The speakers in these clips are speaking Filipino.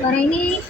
Marinig.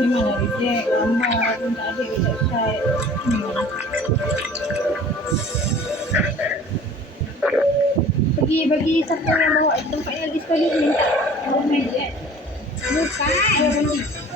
Gimana reject gambar pun tak ada website. Bagi siapa yang bawa tempat yang lagi sekali minta orang reject. Bukan.